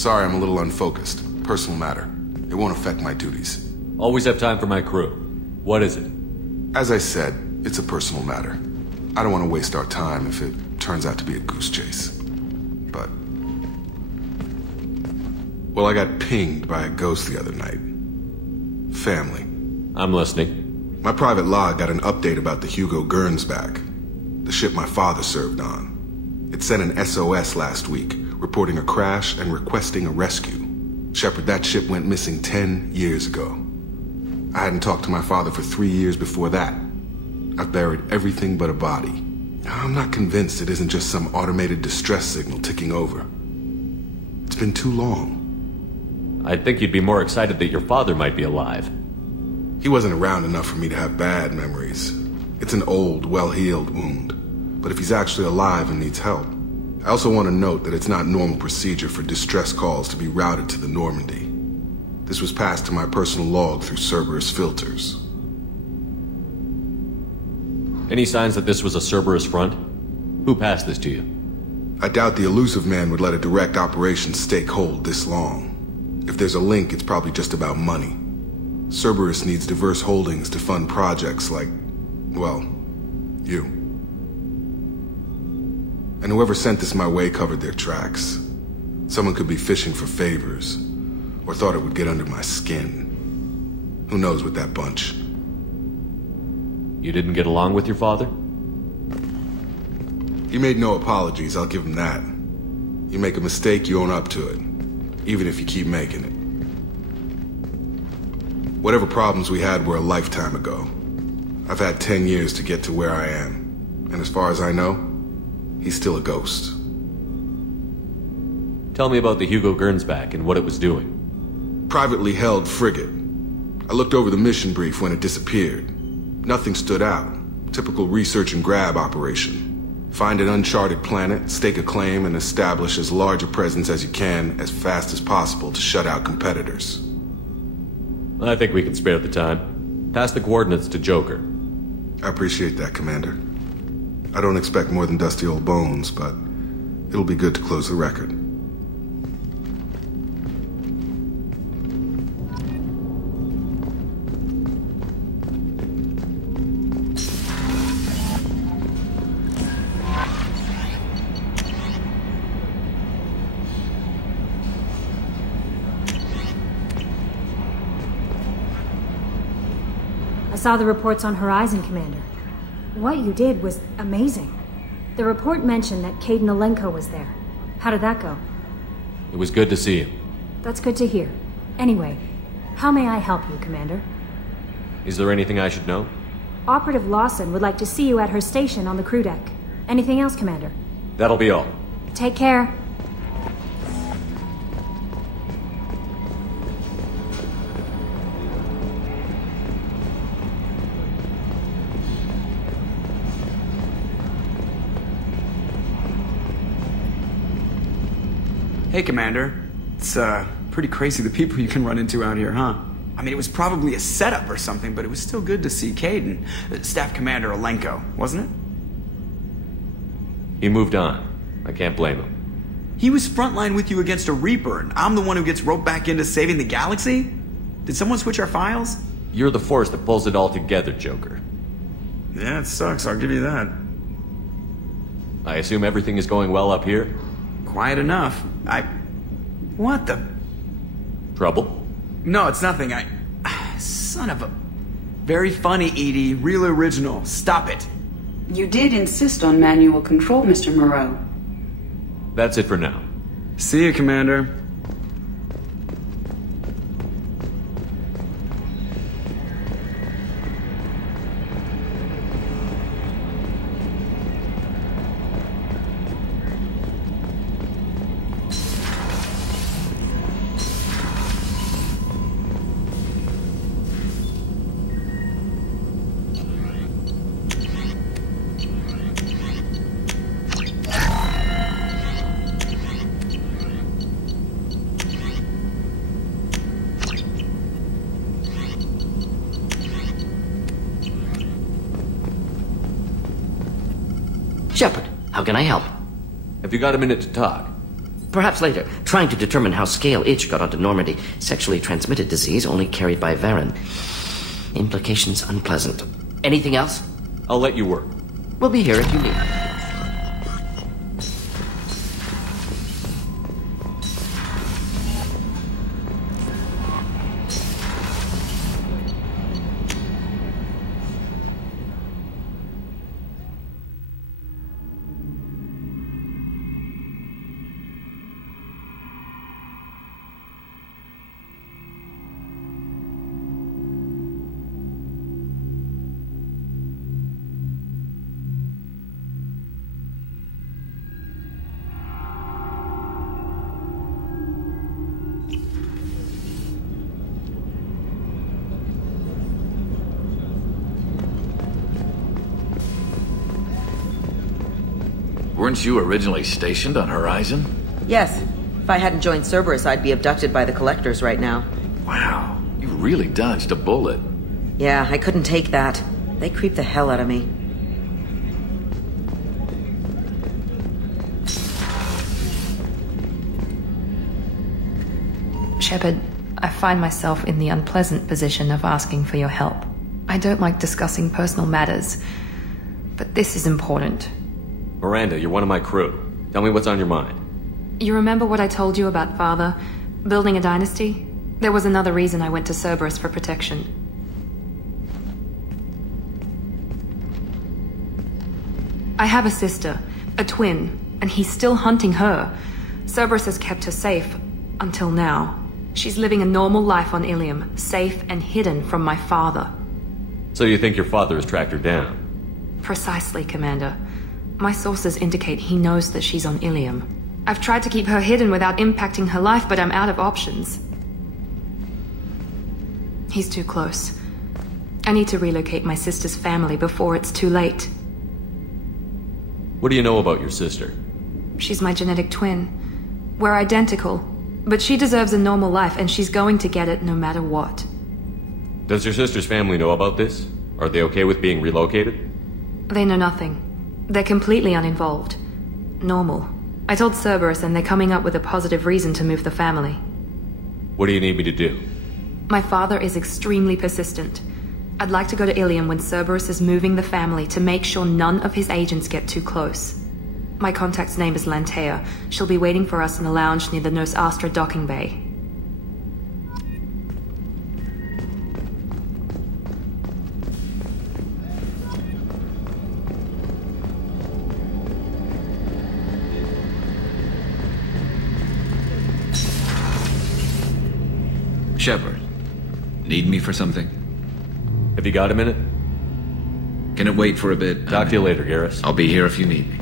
Sorry, I'm a little unfocused. Personal matter. It won't affect my duties. Always have time for my crew. What is it? As I said, it's a personal matter. I don't want to waste our time if it turns out to be a goose chase. But... well, I got pinged by a ghost the other night. Family. I'm listening. My private log got an update about the Hugo Gernsback, the ship my father served on. It sent an SOS last week, reporting a crash and requesting a rescue. Shepard, that ship went missing 10 years ago. I hadn't talked to my father for 3 years before that. I've buried everything but a body. I'm not convinced it isn't just some automated distress signal ticking over. It's been too long. I'd think you'd be more excited that your father might be alive. He wasn't around enough for me to have bad memories. It's an old, well-healed wound. But if he's actually alive and needs help, I also want to note that it's not normal procedure for distress calls to be routed to the Normandy. This was passed to my personal log through Cerberus filters. Any signs that this was a Cerberus front? Who passed this to you? I doubt the Illusive man would let a direct operation stake hold this long. If there's a link, it's probably just about money. Cerberus needs diverse holdings to fund projects like, well, you. And whoever sent this my way covered their tracks. Someone could be fishing for favors, or thought it would get under my skin. Who knows with that bunch? You didn't get along with your father? He made no apologies, I'll give him that. You make a mistake, you own up to it. Even if you keep making it. Whatever problems we had were a lifetime ago. I've had 10 years to get to where I am. And as far as I know, he's still a ghost. Tell me about the Hugo Gernsback and what it was doing. Privately held frigate. I looked over the mission brief when it disappeared. Nothing stood out. Typical research and grab operation. Find an uncharted planet, stake a claim, and establish as large a presence as you can as fast as possible to shut out competitors. I think we can spare the time. Pass the coordinates to Joker. I appreciate that, Commander. I don't expect more than dusty old bones, but it'll be good to close the record. I saw the reports on Horizon, Commander. What you did was amazing. The report mentioned that Caden Alenko was there. How did that go? It was good to see you. That's good to hear. Anyway, how may I help you, Commander? Is there anything I should know? Operative Lawson would like to see you at her station on the crew deck. Anything else, Commander? That'll be all. Take care. Hey, Commander. It's, pretty crazy the people you can run into out here, huh? I mean, it was probably a setup or something, but it was still good to see Caden. Staff Commander Alenko, wasn't it? He moved on. I can't blame him. He was frontline with you against a Reaper, and I'm the one who gets roped back into saving the galaxy? Did someone switch our files? You're the force that pulls it all together, Joker. Yeah, it sucks, I'll give you that. I assume everything is going well up here? Quiet enough. What the... Trouble? No, it's nothing. Son of a... Very funny, Edie. Real original. Stop it. You did insist on manual control, Mr. Moreau. That's it for now. See you, Commander. Shepard, how can I help? Have you got a minute to talk? Perhaps later. Trying to determine how scale itch got onto Normandy. Sexually transmitted disease only carried by Varen. Implications unpleasant. Anything else? I'll let you work. We'll be here if you need. Weren't you originally stationed on Horizon? Yes. If I hadn't joined Cerberus, I'd be abducted by the Collectors right now. Wow, you really dodged a bullet. Yeah, I couldn't take that. They creep the hell out of me. Shepard, I find myself in the unpleasant position of asking for your help. I don't like discussing personal matters, but this is important. Miranda, you're one of my crew. Tell me what's on your mind. You remember what I told you about Father? Building a dynasty? There was another reason I went to Cerberus for protection. I have a sister, a twin, and he's still hunting her. Cerberus has kept her safe, until now. She's living a normal life on Ilium, safe and hidden from my father. So you think your father has tracked her down? Precisely, Commander. My sources indicate he knows that she's on Ilium. I've tried to keep her hidden without impacting her life, but I'm out of options. He's too close. I need to relocate my sister's family before it's too late. What do you know about your sister? She's my genetic twin. We're identical, but she deserves a normal life, and she's going to get it no matter what. Does your sister's family know about this? Are they okay with being relocated? They know nothing. They're completely uninvolved. Normal. I told Cerberus, and they're coming up with a positive reason to move the family. What do you need me to do? My father is extremely persistent. I'd like to go to Ilium when Cerberus is moving the family to make sure none of his agents get too close. My contact's name is Lantea. She'll be waiting for us in the lounge near the Nos Astra docking bay. Shepard, need me for something? Have you got a minute? Can it wait for a bit? Talk to you later, Garrus. I'll be here if you need me.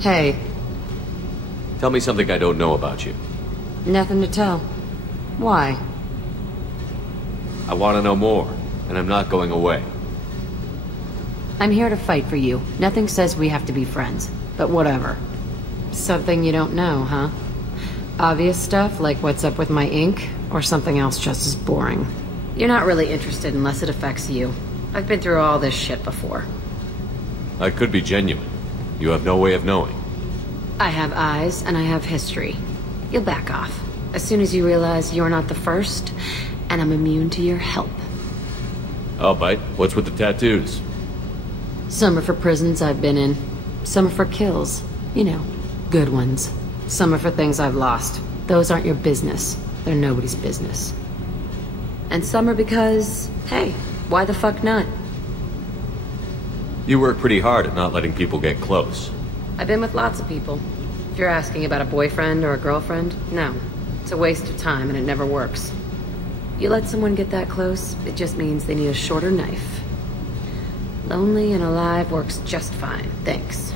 Hey. Tell me something I don't know about you. Nothing to tell. Why? I want to know more, and I'm not going away. I'm here to fight for you. Nothing says we have to be friends, but whatever. Something you don't know, huh? Obvious stuff, like what's up with my ink, or something else just as boring. You're not really interested unless it affects you. I've been through all this shit before. I could be genuine. You have no way of knowing. I have eyes, and I have history. You'll back off. As soon as you realize you're not the first, and I'm immune to your help. I'll bite. What's with the tattoos? Some are for prisons I've been in. Some are for kills. You know, good ones. Some are for things I've lost. Those aren't your business. They're nobody's business. And some are because, hey, why the fuck not? You work pretty hard at not letting people get close. I've been with lots of people. If you're asking about a boyfriend or a girlfriend, no. It's a waste of time and it never works. You let someone get that close, it just means they need a shorter knife. Lonely and alive works just fine, thanks.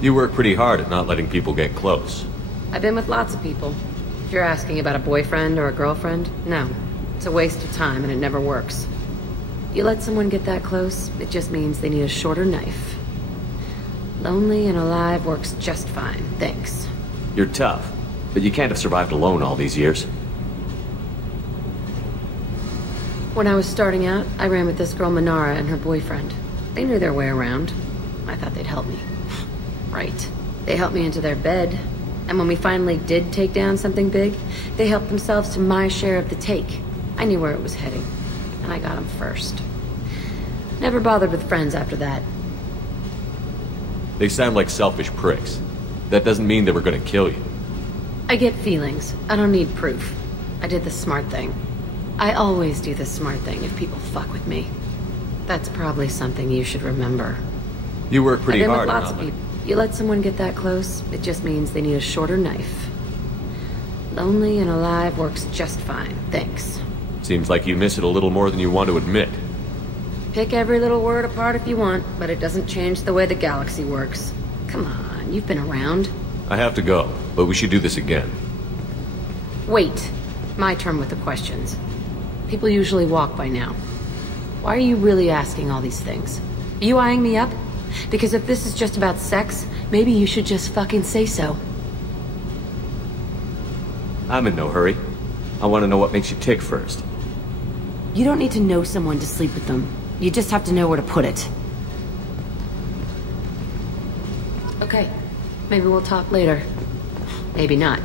You work pretty hard at not letting people get close. I've been with lots of people. If you're asking about a boyfriend or a girlfriend, no. It's a waste of time and it never works. You let someone get that close, it just means they need a shorter knife. Lonely and alive works just fine, thanks. You're tough, but you can't have survived alone all these years. When I was starting out, I ran with this girl Manara and her boyfriend. They knew their way around. I thought they'd help me. Right. They helped me into their bed. And when we finally did take down something big, they helped themselves to my share of the take. I knew where it was heading, and I got them first. Never bothered with friends after that. They sound like selfish pricks. That doesn't mean they were gonna kill you. I get feelings. I don't need proof. I did the smart thing. I always do the smart thing if people fuck with me. That's probably something you should remember. You work pretty I've been hard with lots of people. You let someone get that close, it just means they need a shorter knife. Lonely and alive works just fine, thanks. Seems like you miss it a little more than you want to admit. Pick every little word apart if you want, but it doesn't change the way the galaxy works. Come on, you've been around. I have to go, but we should do this again. Wait. My turn with the questions. People usually walk by now. Why are you really asking all these things? Are you eyeing me up? Because if this is just about sex, maybe you should just fucking say so. I'm in no hurry. I want to know what makes you tick first. You don't need to know someone to sleep with them. You just have to know where to put it. Okay. Maybe we'll talk later. Maybe not.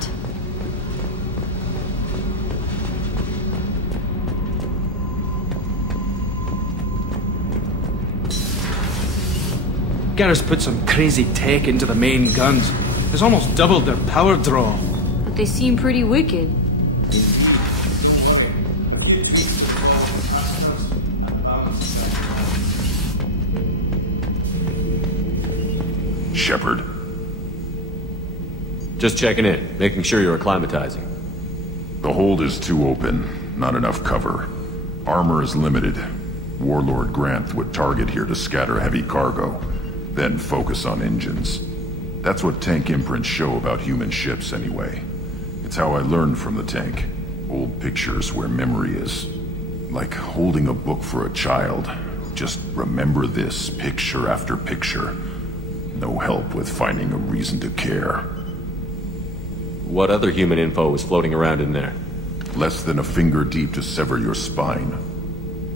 Garrus put some crazy tech into the main guns. It's almost doubled their power draw. But they seem pretty wicked. Shepard. Just checking in, making sure you're acclimatizing. The hold is too open, not enough cover. Armor is limited. Warlord Granth would target here to scatter heavy cargo, then focus on engines. That's what tank imprints show about human ships anyway. It's how I learned from the tank. Old pictures where memory is. Like holding a book for a child. Just remember this, picture after picture. No help with finding a reason to care. What other human info was floating around in there? Less than a finger deep to sever your spine.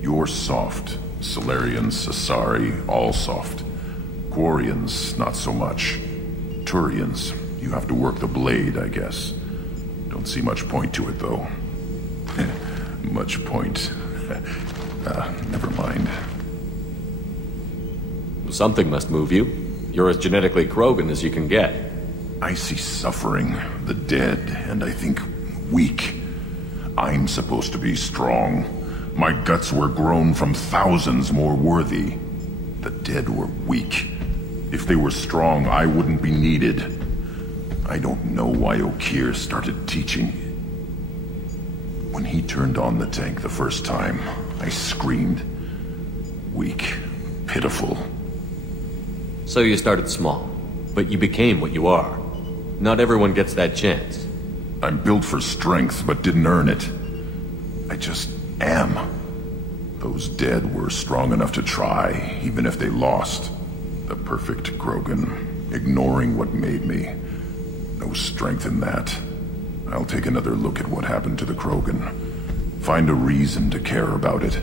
You're soft. Solarians, Asari, all soft. Quarians, not so much. Turians, you have to work the blade, I guess. Don't see much point to it, though. Much point. Never mind. Something must move you. You're as genetically Krogan as you can get. I see suffering, the dead, and I think weak. I'm supposed to be strong. My guts were grown from thousands more worthy. The dead were weak. If they were strong, I wouldn't be needed. I don't know why Okeer started teaching. When he turned on the tank the first time, I screamed. Weak, pitiful. So you started small, but you became what you are. Not everyone gets that chance. I'm built for strength, but didn't earn it. I just am. Those dead were strong enough to try, even if they lost. The perfect Krogan, ignoring what made me. No strength in that. I'll take another look at what happened to the Krogan. Find a reason to care about it.